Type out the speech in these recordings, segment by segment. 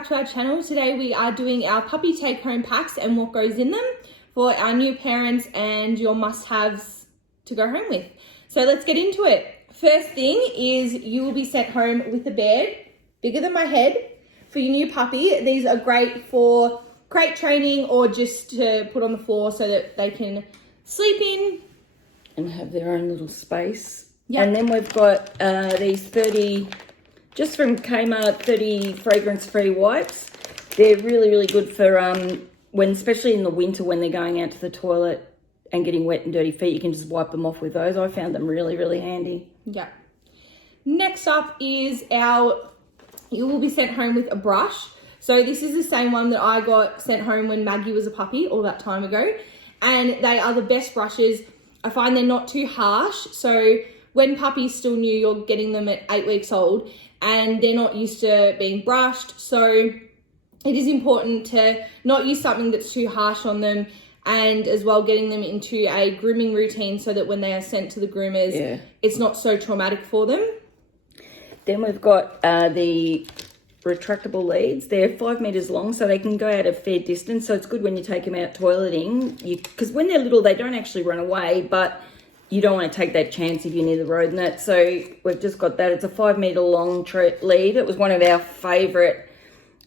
back to our channel. Today we are doing our puppy take home packs and what goes in them for our new parents and your must-haves to go home with. So let's get into it. First thing is you will be sent home with a bed bigger than my head for your new puppy. These are great for crate training or just to put on the floor so that they can sleep in and have their own little space. Yep. And then we've got these 30, just from Kmart, 30 fragrance-free wipes. They're really, really good for when, especially in the winter when they're going out to the toilet and getting wet and dirty feet. You can just wipe them off with those. I found them really, really handy. Yeah. Next up is you will be sent home with a brush. So this is the same one that I got sent home when Maggie was a puppy all that time ago. And they are the best brushes. I find they're not too harsh. So when puppies still new, you're getting them at 8 weeks old and they're not used to being brushed. So it is important to not use something that's too harsh on them, and as well getting them into a grooming routine so that when they are sent to the groomers, it's not so traumatic for them. Then we've got the retractable leads. They're 5 meters long, so they can go out a fair distance. So it's good when you take them out toileting, because when they're little, they don't actually run away, but you don't want to take that chance if you're near the road and that. So we've just got that. It's a 5 meter long lead. It was one of our favourite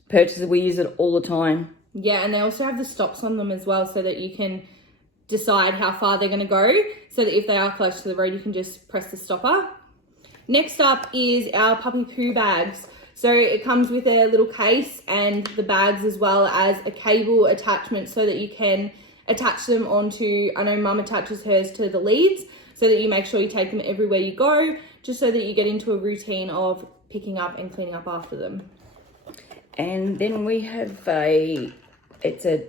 purchases. We use it all the time. Yeah, and they also have the stops on them as well so that you can decide how far they're going to go, so that if they are close to the road, you can just press the stopper. Next up is our puppy poo bags. So it comes with a little case and the bags as well as a cable attachment so that you can attach them onto, I know Mum attaches hers to the leads, so that you make sure you take them everywhere you go, just so that you get into a routine of picking up and cleaning up after them. And then we have it's a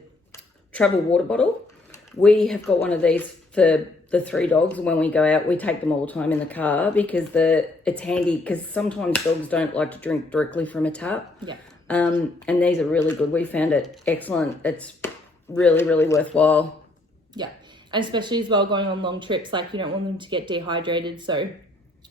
travel water bottle. We have got one of these for the 3 dogs. When we go out, we take them all the time in the car because it's handy, because sometimes dogs don't like to drink directly from a tap. Yeah. And these are really good. We found it excellent. It's really, really worthwhile. Yeah. And especially as well going on long trips, like you don't want them to get dehydrated. So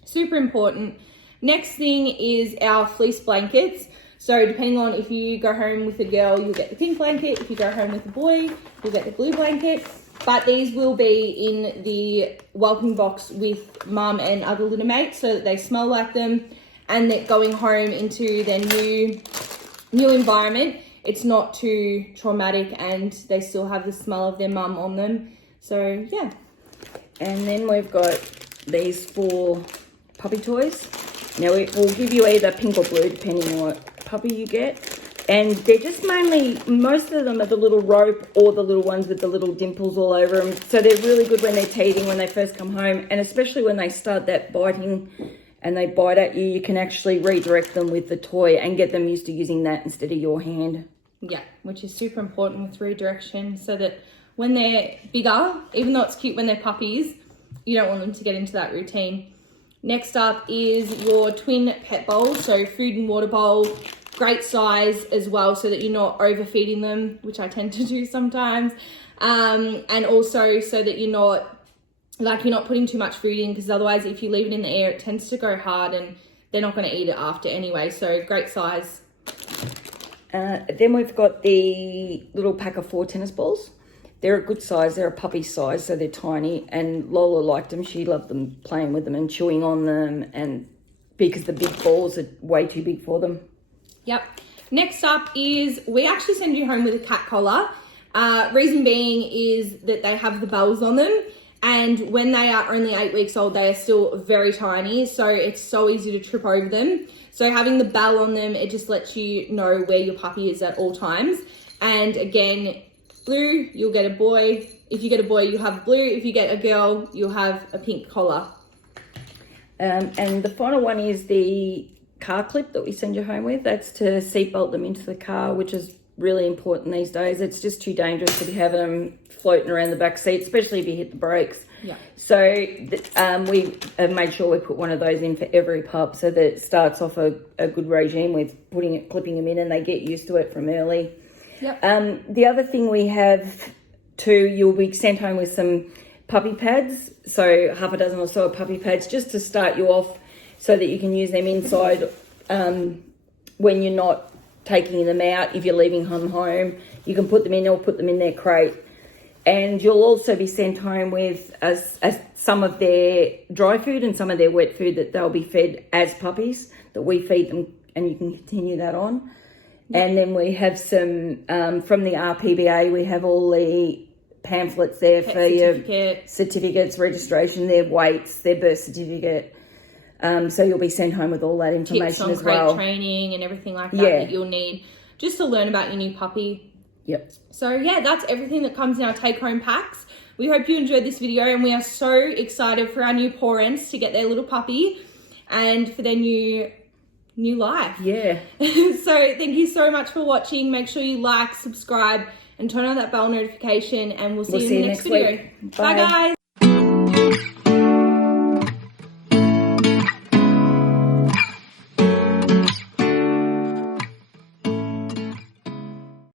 super important. Next thing is our fleece blankets. So depending on if you go home with a girl, you'll get the pink blanket. If you go home with a boy, you'll get the blue blanket. But these will be in the welcome box with Mum and other litter mates so that they smell like them, and that going home into their new environment, it's not too traumatic and they still have the smell of their mum on them. So yeah. And then we've got these 4 puppy toys. Now we'll give you either pink or blue depending on what puppy you get. And they're just mainly, most of them are the little rope or the little ones with the little dimples all over them. So they're really good when they're teething, when they first come home, and especially when they start that biting and they bite at you, you can actually redirect them with the toy and get them used to using that instead of your hand. Yeah, which is super important with redirection, so that when they're bigger, even though it's cute when they're puppies, you don't want them to get into that routine. Next up is your twin pet bowls, so food and water bowl. Great size as well, so that you're not overfeeding them, which I tend to do sometimes. And also so that you're not putting too much food in, because otherwise if you leave it in the air, it tends to go hard and they're not going to eat it after anyway. So great size. Then we've got the little pack of 4 tennis balls. They're a good size. They're a puppy size, so they're tiny. And Lola liked them. She loved them, playing with them and chewing on them, and because the big balls are way too big for them. Yep. Next up is, we actually send you home with a cat collar. Reason being is that they have the bells on them, and when they are only 8 weeks old, they are still very tiny, so it's so easy to trip over them. So having the bell on them, it just lets you know where your puppy is at all times. And again, blue, you'll get a boy. If you get a boy, you'll have blue. If you get a girl, you'll have a pink collar. And the final one is the car clip that we send you home with. That's to seatbelt them into the car, which is really important these days. It's just too dangerous to be having them floating around the back seat, especially if you hit the brakes. Yeah. So we have made sure we put one of those in for every pup, so that it starts off a good regime with clipping them in, and they get used to it from early. Yep. The other thing we have too, you'll be sent home with some puppy pads, so half a dozen or so of puppy pads, just to start you off, so that you can use them inside when you're not taking them out. If you're leaving them home, you can put them in or put them in their crate. And you'll also be sent home with some of their dry food and some of their wet food that they'll be fed as puppies, that we feed them, and you can continue that on. And then we have some, from the RPBA, we have all the pamphlets there for your certificates, registration, their weights, their birth certificate. So you'll be sent home with all that information as well. Tips on crate training and everything like that that you'll need just to learn about your new puppy. Yep. So yeah, that's everything that comes in our take-home packs. We hope you enjoyed this video, and we are so excited for our new parents to get their little puppy and for their new life. Yeah. So thank you so much for watching. Make sure you like, subscribe, and turn on that bell notification, and we'll see you in the next video. Week. Bye guys.